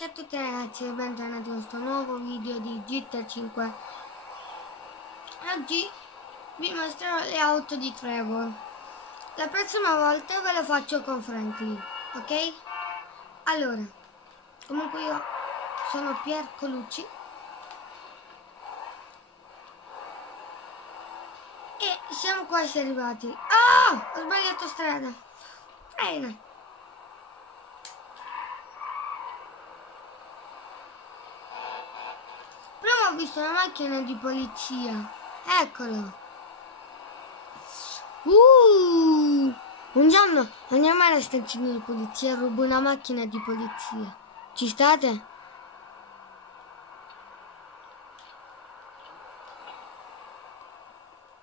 Ciao a tutti ragazzi e bentornati in questo nuovo video di GTA 5. Oggi vi mostrerò le auto di Trevor. La prossima volta ve lo faccio con Franklin, ok? Allora, comunque io sono Pier Colucci e siamo quasi arrivati. Oh! Ho sbagliato strada. Frena. Ho visto una macchina di polizia. Eccolo. Un giorno andiamo alla stazione di polizia e rubo una macchina di polizia. Ci state?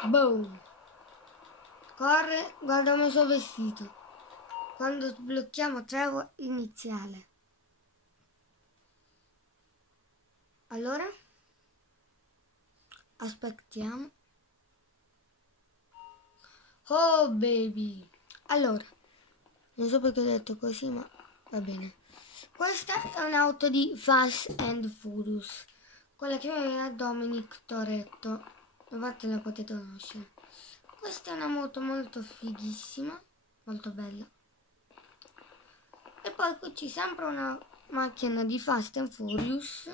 Boom. Corre, guardami il suo vestito. Quando sblocchiamo Trevor iniziale. Allora? Aspettiamo. Oh baby. Allora, non so perché ho detto così, ma va bene. Questa è un'auto di Fast and Furious, quella che aveva Dominic Toretto. Infatti la potete conoscere. Questa è una moto molto fighissima, molto bella. E poi qui c'è sempre una macchina di Fast and Furious.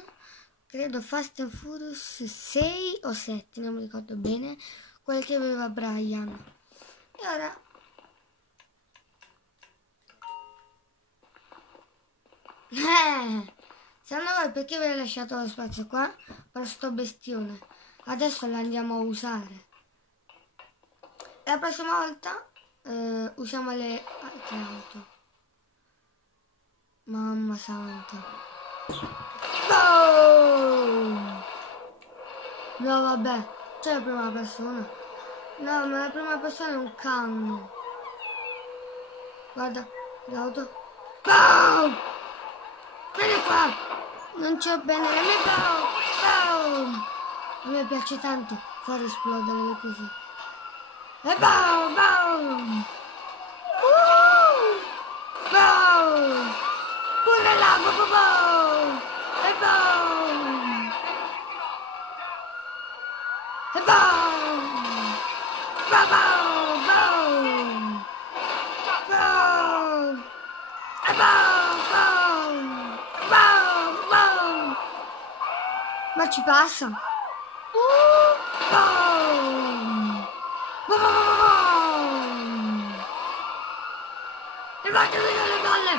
Credo Fast and Furious 6 o 7, non mi ricordo bene, quella che aveva Brian. E ora secondo voi perché vi ho lasciato lo spazio qua per sto bestione? Adesso lo andiamo a usare. La prossima volta usiamo le altre auto. Mamma santa. Oh! No vabbè, c'è la prima persona. No, ma la prima persona è un canno. Guarda, l'auto. Boom! Vieni qua! Non c'ho bene le mie boom! A me piace tanto far esplodere le cose. E boom! Boom! Boom! Pure là! Boom! E boom! E boom! Boom! Boom! Boom! E boom! Boom! Boom! Boom! Ma ci passa? Boom! Boom! Levate via le balle!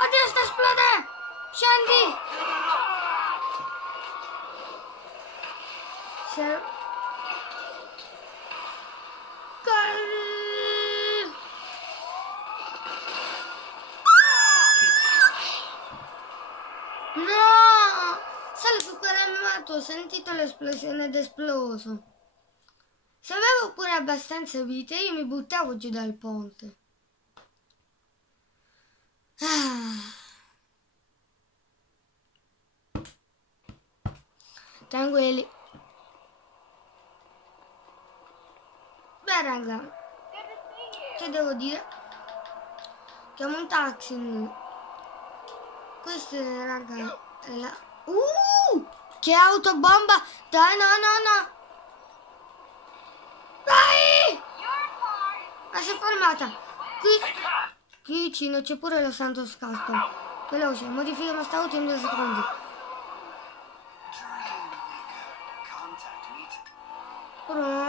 Oddio, sta esplode! Scendi! No! Sale su quell'armato, ho sentito l'esplosione ed è esploso. Se avevo pure abbastanza vite, io mi buttavo giù dal ponte. Tranquilli. Beh raga, che devo dire? Chiamo un taxi. Questa raga è la... che autobomba! Dai, no! Dai! Ma si è fermata. Qui vicino c'è pure lo Santos Custom. Veloce, modifica questa auto in 2 secondi. Pronto?